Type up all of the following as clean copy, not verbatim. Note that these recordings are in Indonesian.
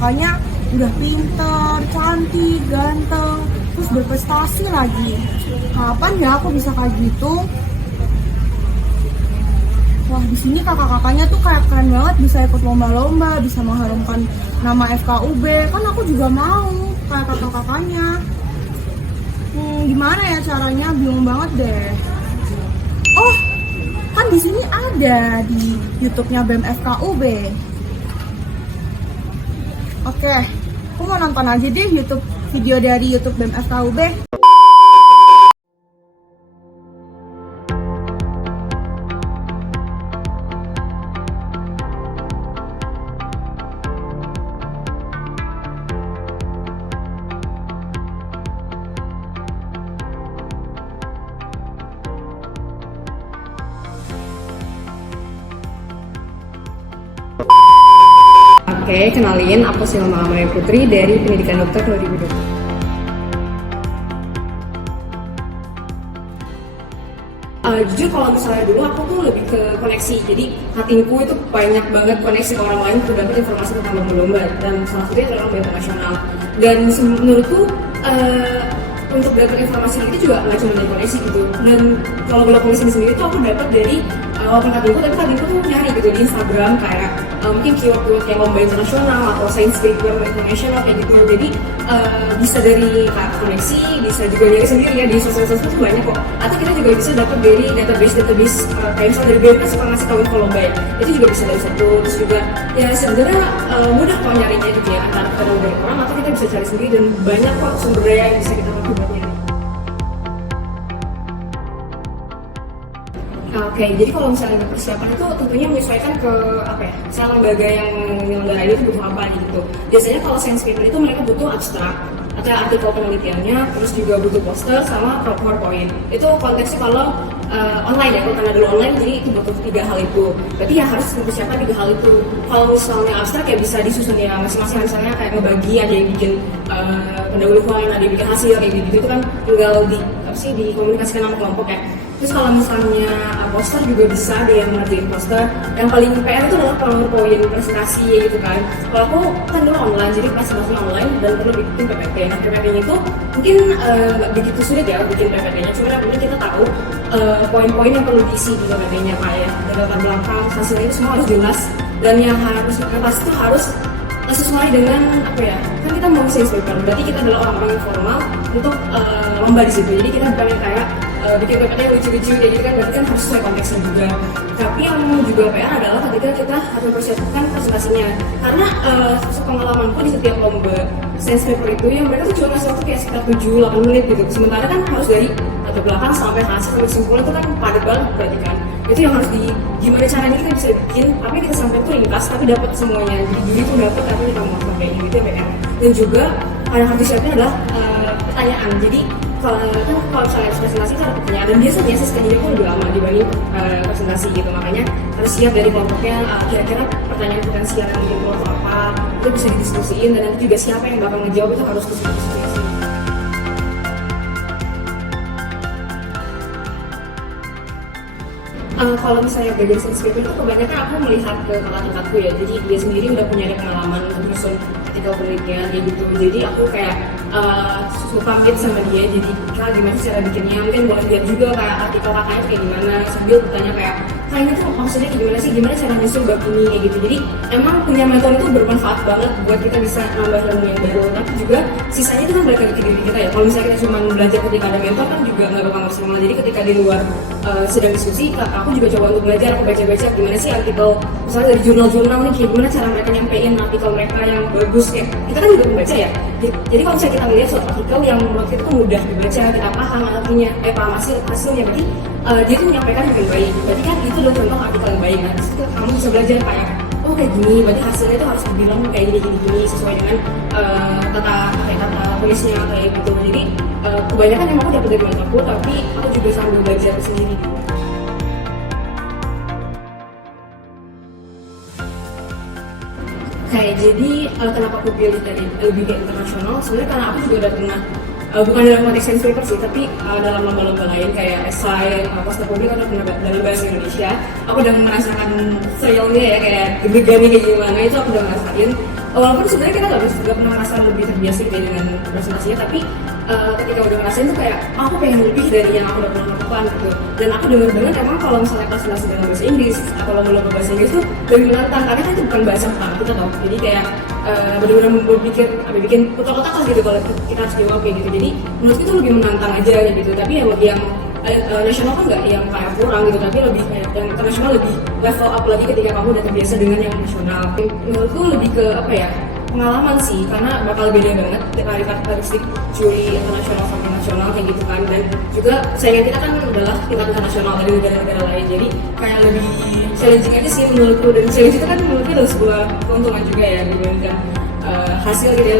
kakak-kakaknya udah pinter, cantik, ganteng, terus berprestasi lagi. Kapan ya aku bisa kayak gitu? Wah, di sini kakak-kakaknya tuh kayak keren banget, bisa ikut lomba-lomba, bisa mengharumkan nama FKUB. Kan aku juga mau kayak kakak-kakaknya. Gimana ya caranya? Bingung banget deh. Oh, kan di sini ada di YouTube-nya BEM FKUB. Oke, aku mau nonton aja deh video dari YouTube BEM FKUB. Oke, kenalin, aku Silma Maya Putri dari Pendidikan Dokter 2020. Jujur kalau misalnya dulu aku tuh lebih ke koneksi, jadi hatiku itu banyak banget koneksi ke orang lain untuk dapat informasi tentang lomba-lomba, dan salah satunya adalah lomba internasional. Dan menurutku untuk dapat informasi itu juga nggak cuma dari koneksi gitu. Dan kalau bola koneksi sendiri tuh aku dapat dari walaupun hatiku, tapi hatiku tuh nyari gitu di Instagram kayak mungkin keyword kayak lomba internasional atau science paper internasional kayak gitu. Jadi bisa dari koneksi, bisa juga dari sendiri ya, di sosial tuh banyak kok. Atau kita juga bisa dapat dari database kayak misalnya dari BEM suka ngasih tahu info lomba ya, itu juga bisa dari satu. Terus juga ya sebenarnya mudah kok nyarinya gitu ya, antara dari orang atau kita bisa cari sendiri, dan banyak kok sumber daya yang bisa kita pakai buat nyari. Oke, jadi kalau misalnya persiapan itu tentunya menyesuaikan ke apa ya, misalnya lembaga yang menyelenggarain itu butuh apa gitu. Biasanya kalau science paper itu mereka butuh abstrak atau artikel penelitiannya, terus juga butuh poster sama PowerPoint. Itu konteksnya kalau online ya, kalau karena dulu online jadi itu butuh 3 hal itu. Berarti ya harus mempersiapkan 3 hal itu. Kalau misalnya abstrak ya bisa disusun ya masing-masing, misalnya kayak ngebagi, ada yang bikin pendahuluan, ada yang bikin hasil kayak gitu, itu kan tinggal dikomunikasikan sama kelompok ya. Terus kalau misalnya poster juga bisa ada yang ngerjain poster. Yang paling PR itu adalah PowerPoint presentasi gitu kan. Kalau aku kan dulu online, jadi presentasinya online dan perlu bikin PPT. Nah, PPT-nya itu mungkin nggak begitu sulit ya bikin PPT-nya. Cuma yang penting kita tahu poin-poin yang perlu diisi di PPT-nya kayak dari latar belakang, hasilnya itu semua harus jelas, dan yang harus pasti itu harus sesuai dengan apa ya, kan kita mau science paper, berarti kita adalah orang-orang yang formal untuk lomba di situ. Jadi kita bukan yang kayak bikin PPT yang lucu-lucu kayak gitu kan, berarti kan harus sesuai konteksnya juga. Tapi yang juga PR adalah ketika kita harus mempersiapkan presentasinya, karena pengalamanku di setiap lomba science paper itu yang mereka tuh cuma ngasih waktu kayak sekitar 7-8 menit gitu, sementara kan harus dari latar belakang sampai hasil sampai kesimpulan itu kan padat banget berarti kan. Itu yang harus gimana caranya kita bisa bikin apa yang kita sampaikan itu ringkas tapi dapat semuanya, jadi juri tuh dapat tapi kita mau sampaikan gitu ya PR. Dan juga yang harus disiapin adalah pertanyaan. Jadi kalau misalnya presentasi kan ada pertanyaan, dan biasanya sesinya pun lebih lama dibanding presentasi gitu, makanya harus siap dari kelompoknya kira-kira pertanyaan potensial yang mungkin kelompok apa itu bisa didiskusiin, dan nanti juga siapa yang bakal ngejawab itu harus diskusi. Kalau misalnya belajar science paper itu kebanyakan aku melihat ke kakak tingkatku ya, jadi dia sendiri udah punya ada pengalaman untuk menyusun artikel penelitian kayak gitu, jadi aku kayak suka fit sama dia. Jadi kak gimana cara bikinnya, mungkin boleh lihat juga kayak artikel kakaknya kayak gimana, sambil bertanya kayak kak ini tuh maksudnya kayak gimana sih, gimana cara nyusun bab ini kayak gitu. Jadi emang punya mentor itu bermanfaat banget buat kita bisa nambah ilmu yang baru, tapi juga sisanya itu kan balik lagi ke diri kita ya. Kalau misalnya kita cuma belajar ketika ada mentor kan juga nggak bakal maksimal. Jadi ketika di luar sedang diskusi, aku juga coba untuk belajar, aku baca-baca gimana sih artikel misalnya dari jurnal-jurnal nih, kayak gimana cara mereka nyampein artikel mereka yang bagus, kayak kita kan juga membaca ya. Jadi kalau misalnya kita melihat suatu artikel yang menurut kita tuh mudah dibaca, kita paham artinya, paham hasilnya, berarti dia tuh menyampaikan dengan baik, berarti kan itu adalah contoh artikel yang baik. Nah disitu kamu bisa belajar kayak oh kayak gini, berarti hasilnya tuh harus dibilang kayak gini sesuai dengan kata tulisnya kayak gitu. Jadi kebanyakan yang aku dapat dari mentorku, tapi aku juga sambil belajar sendiri. Kayak jadi kenapa aku pilih tadi lebih ke internasional, sebenarnya karena aku juga udah pernah bukan dalam konteks science paper sih, tapi dalam lomba-lomba lain kayak esai, poster publik, atau pernah dalam bahasa Indonesia. Aku udah merasakan thrill-nya ya, kayak deg-degannya kayak gimana, itu aku udah ngerasain. walaupun sebenarnya kita nggak pernah merasa lebih terbiasa gitu ya dengan presentasinya, tapi ketika udah ngerasain tuh kayak aku pengen lebih dari yang aku udah pernah lakukan gitu. Dan aku dengar emang kalau misalnya presentasi dengan bahasa Inggris atau lomba-lomba bahasa Inggris tuh lebih menantang karena kan itu bukan bahasa pertama kita tau. Jadi kayak benar-benar berpikir bikin putar-otak lah gitu kalau kita harus jawab kayak gitu. Jadi menurutku itu lebih menantang aja gitu. Tapi yang nasional kan nggak yang kayak kurang gitu, tapi lebih kayak yang internasional lebih level up lagi ketika kamu udah terbiasa dengan yang nasional. Menurutku lebih ke apa ya, pengalaman sih, karena bakal beda banget dari karakteristik juri internasional sama nasional kayak gitu kan. Dan juga saingan kita kan adalah tingkat internasional dari negara-negara lain, jadi kayak lebih challenging aja sih menurutku. Dan challenge itu kan menurutku adalah sebuah keuntungan juga ya dibandingkan hasil gitu ya,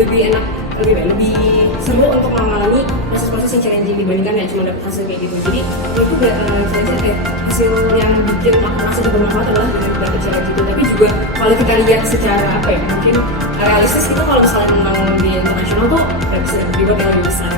lebih enak, lebih seru untuk mengalami proses-proses yang challenging dibandingkan ya cuma dapat hasil kayak gitu. Jadi menurutku hasil yang bikin aku merasa bermanfaat adalah dengan dapat challenge itu. Tapi juga kalau kita lihat secara apa ya, mungkin realistis kita kalau misalnya menang di internasional tuh bisa juga yang lebih besar.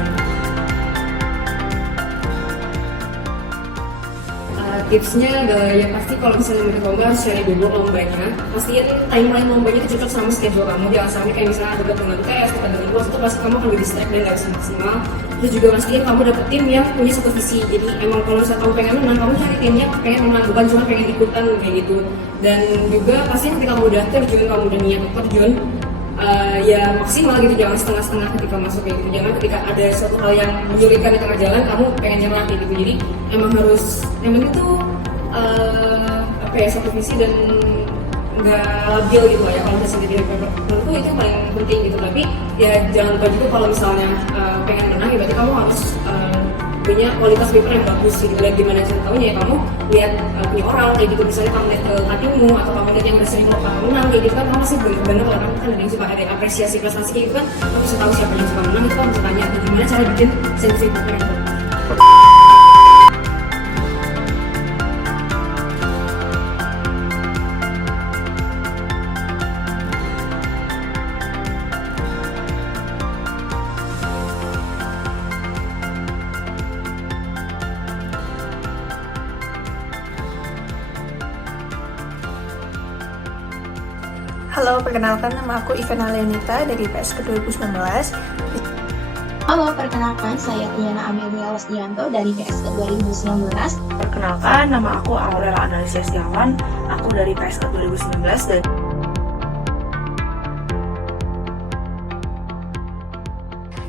Tipsnya adalah ya pasti kalau misalnya mau lomba harus cari dulu lombanya, pastiin timeline lombanya itu cocok sama schedule kamu. Jangan sampai kayak misalnya dekat dengan UTS, dekat dengan UAS, itu pasti kamu akan lebih distract dan nggak bisa maksimal. Terus juga pastiin kamu dapet tim yang punya satu visi. Jadi emang kalau misalnya kamu pengen menang, kamu cari timnya pengen menang, bukan cuma pengen ikutan kayak gitu. Dan juga pasti ketika kamu udah terjun, kamu udah niat terjun, ya maksimal gitu, jangan setengah-setengah ketika masuk kayak gitu. Jangan ketika ada suatu hal yang menyulitkan di tengah jalan kamu pengen nyerah kayak gitu. Jadi emang harus yang penting tuh apa ya, satu visi dan nggak labil gitu lah ya kalau misalnya sendiri. Menurutku itu paling penting gitu. Tapi ya jangan lupa juga kalau misalnya pengen menang ya berarti kamu harus punya kualitas paper yang bagus gitu. Lihat gimana cara tahunya ya, kamu lihat punya orang kayak gitu, misalnya kamu lihat ke hatimu atau kamu lihat yang udah sering lomba menang kayak gitu kan, kamu pasti bener-bener orang kan ada yang suka ada apresiasi prestasi kayak gitu kan, kamu bisa tahu siapa yang suka menang, itu kamu bisa tanya gimana cara bikin scientific paper itu. Halo, perkenalkan nama aku Ivana Leonita dari PSK 2019. Halo, perkenalkan saya Tiana Amelia Wasdianto dari PSK 2019. Perkenalkan, nama aku Aurel Analisia Setiawan. Aku dari PSK 2019 dan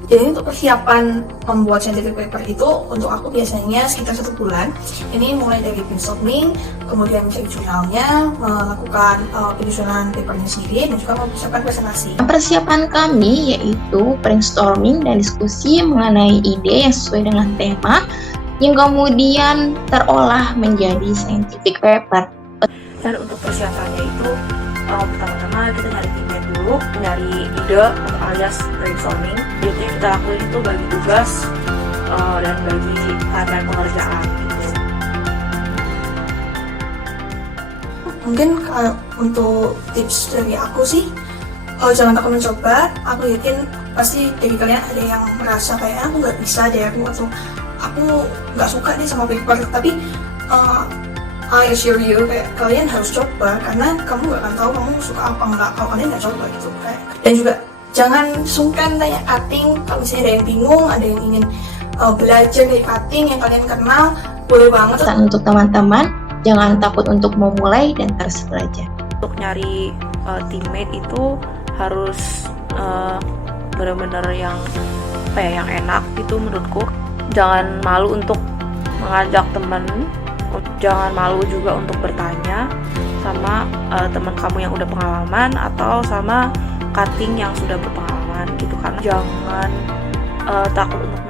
Jadi untuk persiapan membuat scientific paper itu untuk aku biasanya sekitar 1 bulan. Ini mulai dari brainstorming, kemudian cek jurnalnya, melakukan penyusunan papernya sendiri, dan juga mempersiapkan presentasi. Persiapan kami yaitu brainstorming dan diskusi mengenai ide yang sesuai dengan tema yang kemudian terolah menjadi scientific paper. dan untuk persiapannya itu pertama-tama kita nyari timnya dulu, nyari ide alias brainstorming. Jadi kita lakuin itu bagi tugas dan bagi timeline pengerjaan gitu. Mungkin kalau untuk tips dari aku sih, jangan takut mencoba. Aku yakin pasti dari kalian ada yang merasa kayak aku nggak bisa deh, atau aku nggak suka nih sama paper. Tapi I assure you, kayak kalian harus coba, karena kamu nggak akan tahu kamu suka apa nggak kalau kalian nggak coba gitu. Dan juga jangan sungkan tanya cutting. Kalau misalnya ada yang bingung, ada yang ingin belajar dari cutting yang kalian kenal, boleh banget. Dan untuk teman-teman, jangan takut untuk memulai dan terus belajar. Untuk nyari teammate itu harus benar-benar yang yang enak gitu menurutku. Jangan malu untuk mengajak teman, jangan malu juga untuk bertanya sama teman kamu yang udah pengalaman atau sama cutting yang sudah berpengalaman gitu, karena jangan takut untuk